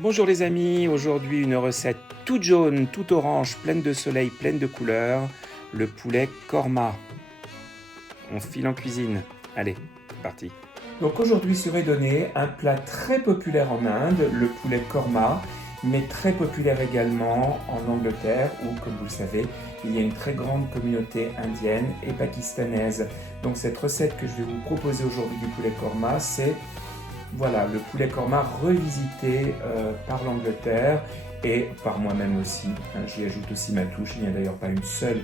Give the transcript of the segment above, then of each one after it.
Bonjour les amis, aujourd'hui une recette toute jaune, toute orange, pleine de soleil, pleine de couleurs, le poulet korma. On file en cuisine. Allez, c'est parti. Donc aujourd'hui serait donné un plat très populaire en Inde, le poulet korma, mais très populaire également en Angleterre où, comme vous le savez, il y a une très grande communauté indienne et pakistanaise. Donc cette recette que je vais vous proposer aujourd'hui du poulet korma, c'est voilà, le poulet korma revisité par l'Angleterre et par moi-même aussi. J'y ajoute aussi ma touche. Il n'y a d'ailleurs pas une seule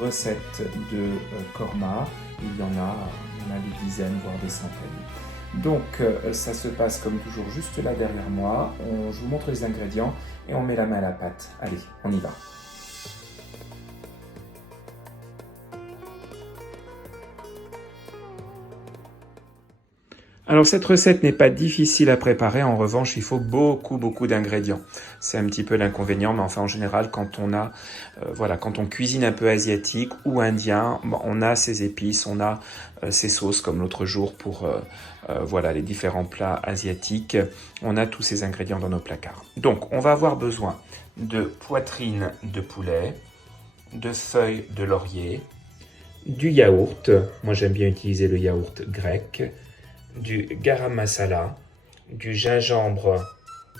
recette de korma. Il y en a des dizaines, voire des centaines. Donc ça se passe comme toujours juste là derrière moi. Je vous montre les ingrédients et on met la main à la pâte. Allez, on y va. Alors cette recette n'est pas difficile à préparer, en revanche il faut beaucoup d'ingrédients. C'est un petit peu l'inconvénient, mais enfin en général quand on a, quand on cuisine un peu asiatique ou indien, on a ces épices, on a ces sauces comme l'autre jour pour les différents plats asiatiques. On a tous ces ingrédients dans nos placards. Donc on va avoir besoin de poitrine de poulet, de feuilles de laurier, du yaourt, moi j'aime bien utiliser le yaourt grec, du garam masala, du gingembre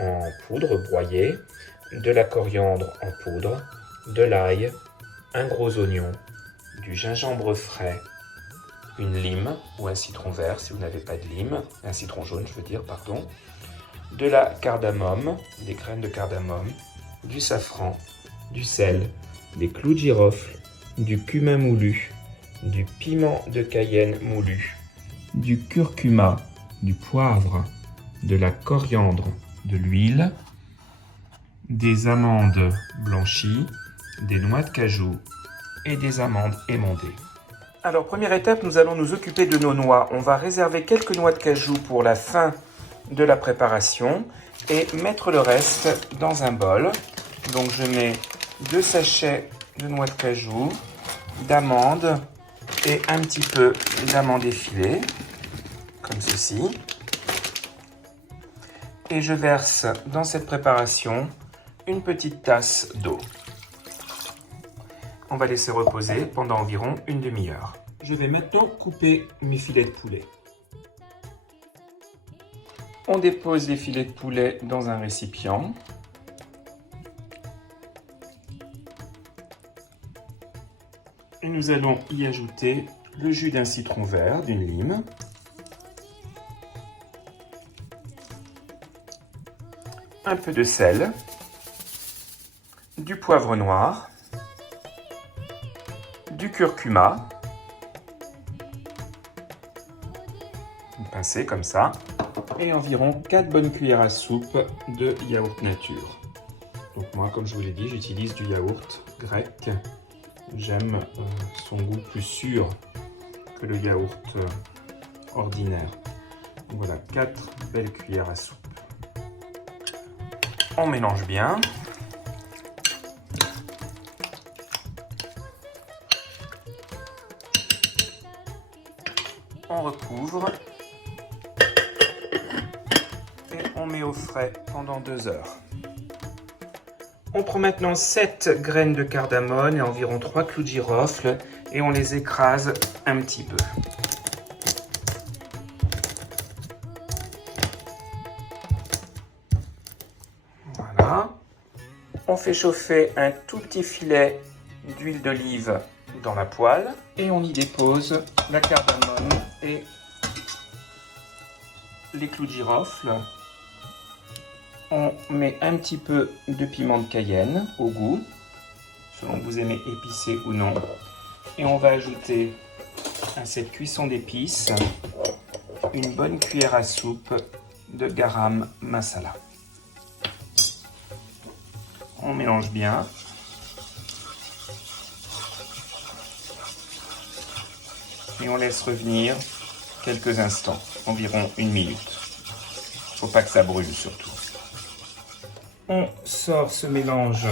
en poudre broyé, de la coriandre en poudre, de l'ail, un gros oignon, du gingembre frais, une lime ou un citron vert si vous n'avez pas de lime, un citron jaune je veux dire, pardon, de la cardamome, des graines de cardamome, du safran, du sel, des clous de girofle, du cumin moulu, du piment de Cayenne moulu, du curcuma, du poivre, de la coriandre, de l'huile, des amandes blanchies, des noix de cajou et des amandes émondées. Alors, première étape, nous allons nous occuper de nos noix. On va réserver quelques noix de cajou pour la fin de la préparation et mettre le reste dans un bol. Donc, je mets 2 sachets de noix de cajou, d'amandes et un petit peu d'amandes effilées, comme ceci. Et je verse dans cette préparation une petite tasse d'eau. On va laisser reposer pendant environ une demi-heure. Je vais maintenant couper mes filets de poulet. On dépose les filets de poulet dans un récipient. Et nous allons y ajouter le jus d'un citron vert, d'une lime, un peu de sel, du poivre noir, du curcuma, une pincée comme ça, et environ 4 bonnes cuillères à soupe de yaourt nature. Donc moi, comme je vous l'ai dit, j'utilise du yaourt grec. J'aime son goût plus sûr que le yaourt ordinaire. Donc voilà, 4 belles cuillères à soupe. On mélange bien. On recouvre. Et on met au frais pendant 2 heures. On prend maintenant 7 graines de cardamome et environ 3 clous de girofle et on les écrase un petit peu. Voilà. On fait chauffer un tout petit filet d'huile d'olive dans la poêle et on y dépose la cardamome et les clous de girofle. On met un petit peu de piment de Cayenne au goût, selon que vous aimez épicé ou non. Et on va ajouter à cette cuisson d'épices une bonne cuillère à soupe de garam masala. On mélange bien. Et on laisse revenir quelques instants, environ 1 minute. Il ne faut pas que ça brûle surtout. On sort ce mélange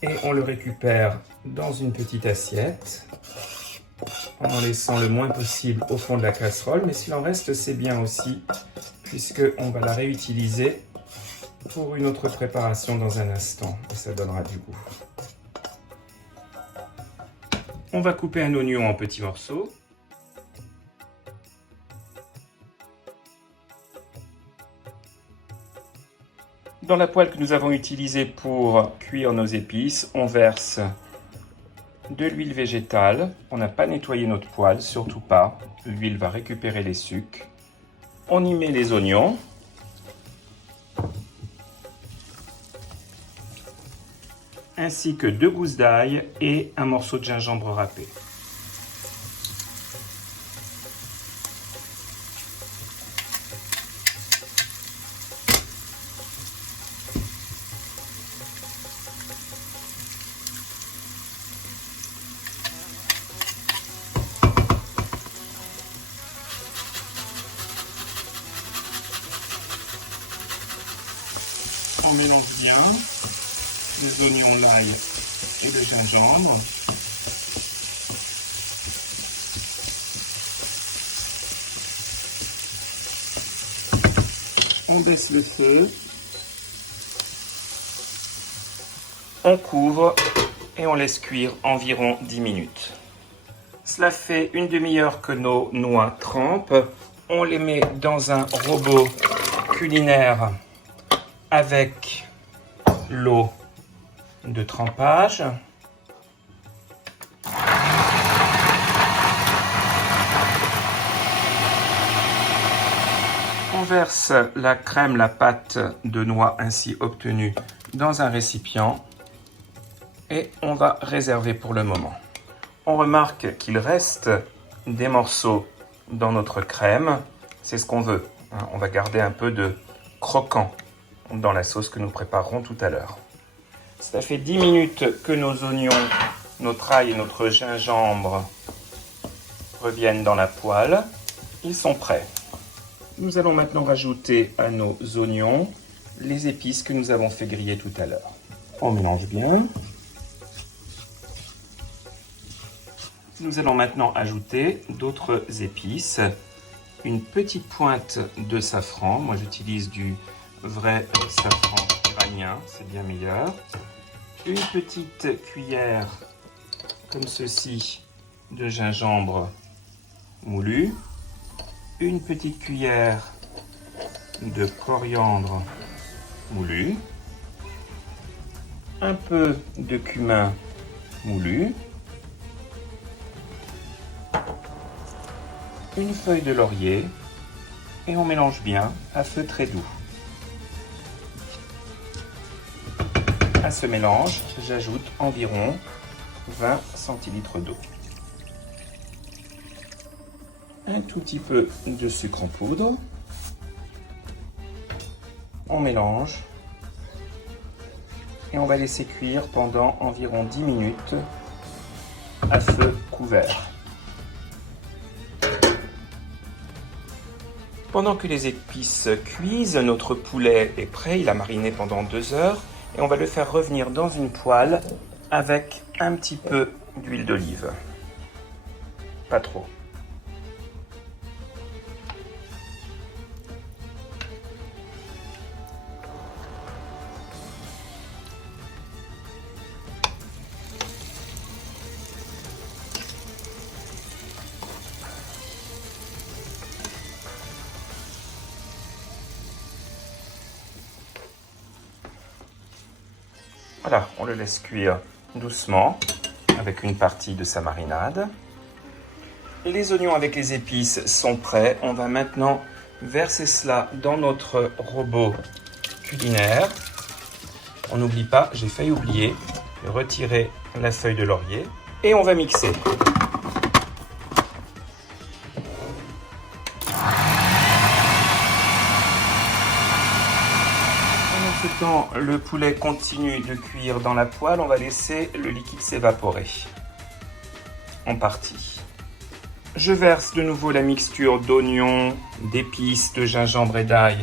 et on le récupère dans une petite assiette en laissant le moins possible au fond de la casserole, mais s'il en reste c'est bien aussi puisqu'on va la réutiliser pour une autre préparation dans un instant et ça donnera du goût. On va couper un oignon en petits morceaux. Dans la poêle que nous avons utilisée pour cuire nos épices, on verse de l'huile végétale. On n'a pas nettoyé notre poêle, surtout pas. L'huile va récupérer les sucs. On y met les oignons. Ainsi que 2 gousses d'ail et un morceau de gingembre râpé. On mélange bien les oignons, l'ail et le gingembre. On baisse le feu. On couvre et on laisse cuire environ 10 minutes. Cela fait une demi-heure que nos noix trempent. On les met dans un robot culinaire avec l'eau de trempage. On verse la crème, la pâte de noix ainsi obtenue dans un récipient et on va réserver pour le moment. On remarque qu'il reste des morceaux dans notre crème. C'est ce qu'on veut. On va garder un peu de croquant dans la sauce que nous préparerons tout à l'heure. Ça fait 10 minutes que nos oignons, notre ail et notre gingembre reviennent dans la poêle. Ils sont prêts. Nous allons maintenant rajouter à nos oignons les épices que nous avons fait griller tout à l'heure. On mélange bien. Nous allons maintenant ajouter d'autres épices. Une petite pointe de safran. Moi, j'utilise du vrai safran iranien, c'est bien meilleur. Une petite cuillère, comme ceci, de gingembre moulu. Une petite cuillère de coriandre moulu. Un peu de cumin moulu. Une feuille de laurier et on mélange bien à feu très doux. À ce mélange, j'ajoute environ 20 centilitres d'eau. Un tout petit peu de sucre en poudre. On mélange et on va laisser cuire pendant environ 10 minutes à feu couvert. Pendant que les épices cuisent, notre poulet est prêt, il a mariné pendant 2 heures et on va le faire revenir dans une poêle avec un petit peu d'huile d'olive. Pas trop. Voilà, on le laisse cuire doucement avec une partie de sa marinade. Les oignons avec les épices sont prêts. On va maintenant verser cela dans notre robot culinaire. On n'oublie pas, j'ai failli oublier, de retirer la feuille de laurier. Et on va mixer. Quand le poulet continue de cuire dans la poêle, on va laisser le liquide s'évaporer en partie. Je verse de nouveau la mixture d'oignons, d'épices, de gingembre et d'ail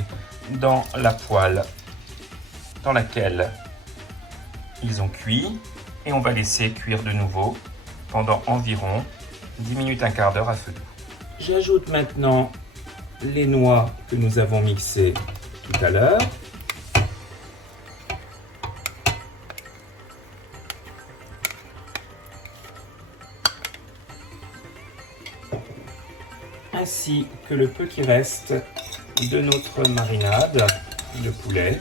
dans la poêle dans laquelle ils ont cuit et on va laisser cuire de nouveau pendant environ 10 minutes, un quart d'heure à feu doux. J'ajoute maintenant les noix que nous avons mixées tout à l'heure. ainsi que le peu qui reste de notre marinade de poulet.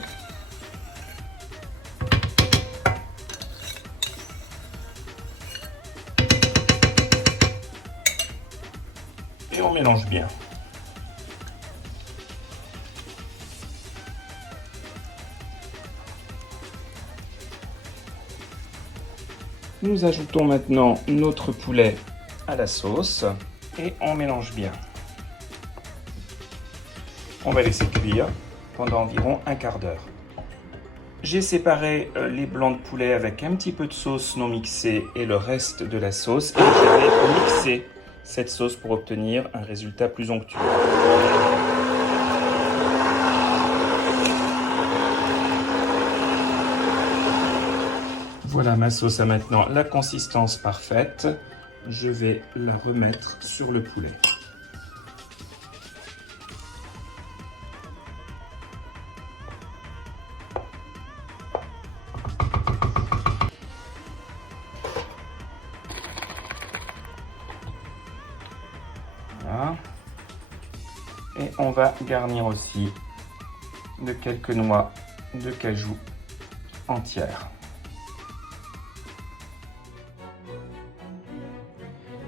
Et on mélange bien. Nous ajoutons maintenant notre poulet à la sauce et on mélange bien. On va laisser cuire pendant environ un quart d'heure. J'ai séparé les blancs de poulet avec un petit peu de sauce non mixée et le reste de la sauce. Et je vais mixer cette sauce pour obtenir un résultat plus onctueux. Voilà, ma sauce a maintenant la consistance parfaite. Je vais la remettre sur le poulet. Voilà. Et on va garnir aussi de quelques noix de cajou entières.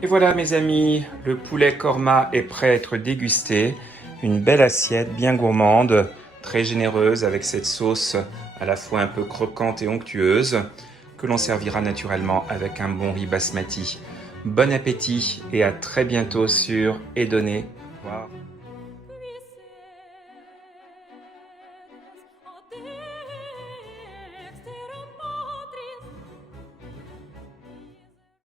Et voilà mes amis, le poulet korma est prêt à être dégusté. Une belle assiette bien gourmande, très généreuse avec cette sauce à la fois un peu croquante et onctueuse que l'on servira naturellement avec un bon riz basmati. Bon appétit et à très bientôt sur Edonné. Au revoir.